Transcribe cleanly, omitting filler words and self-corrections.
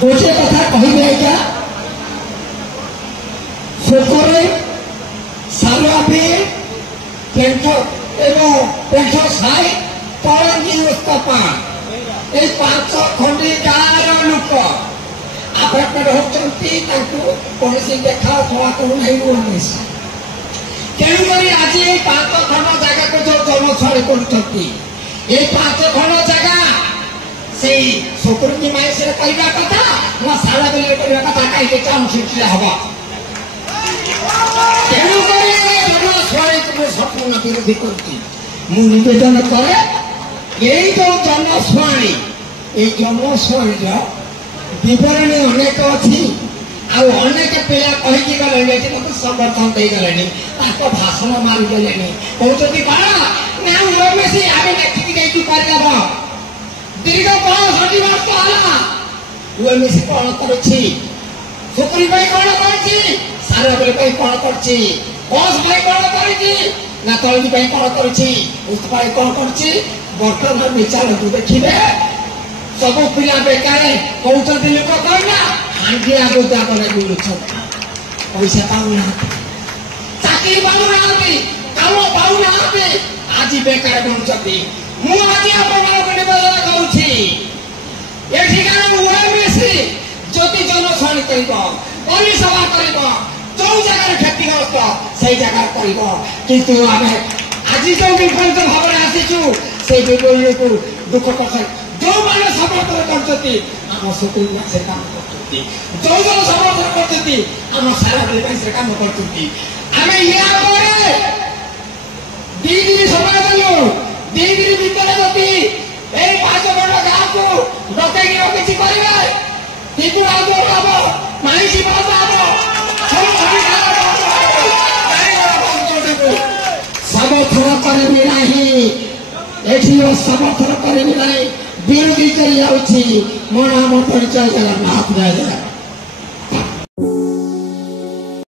गोटे कथा कहबे क्या सुखरे साराबी पेंट एवं पेंट साई तरंगी उत्तपा ए पांच खंडी गाँव लोक आफेक्टेड होती कौन देखा थोड़ा करूँ नहीं तेणुक आज ये पांच खंड जगह को जो जनछड़ी कर पांच खंड जगह से सुकृति माई से करवा कथा ना सारा बेले करवा कथा कहीं काम सृष्टि हम तेणुक जनछड़ी को संपूर्ण विरोधी करती मुवेदन करे यही जो जनशुणी ये जनशुणी विवरणी अनेक अच्छी अनेक पिला कहीकि गले मत समर्थन दे गले भाषण मारिदेले कहते कौन ना रमेश आगे देखिकी करदेव दीर्घ 65 वर्ष है रमेश कौन कर सुकुरी कौन कर सारा बेले कौन कर बस कौन कर तली कौन कर कौन कर बर्तमान विचार देखिए सब पिला बेकार कहते लोक कहना हांडिया गोदा करे बुलुछन पैसा पाऊना चाकरी पाऊना काम पाऊना आज बेकार बुलुछती मु आज अपन निवेदन करुछि एठिकार ओएमएसी ज्योति जनशुणी कर परिसभा कर जो जगह क्षतिग्रस्त से जगह कर किंतु आम आज जो विपरीत भाव आसीचु से विपरीत को दुख कर जो मैंने समर्थन कर सुकुल से काम कर जो जो समर्थन कर सारा से काम कर दिन समय देलु दिन भितर जदि यही 5 बड़ गाँव को डकई किसी करेंगे त्रिपुरा जो हम माइसी समर्थन करेंगे नहीं समर्थन करेंगे नहीं विरोधी चली जाऊँ मो नाम परिचय जगन्नाथ जय जय।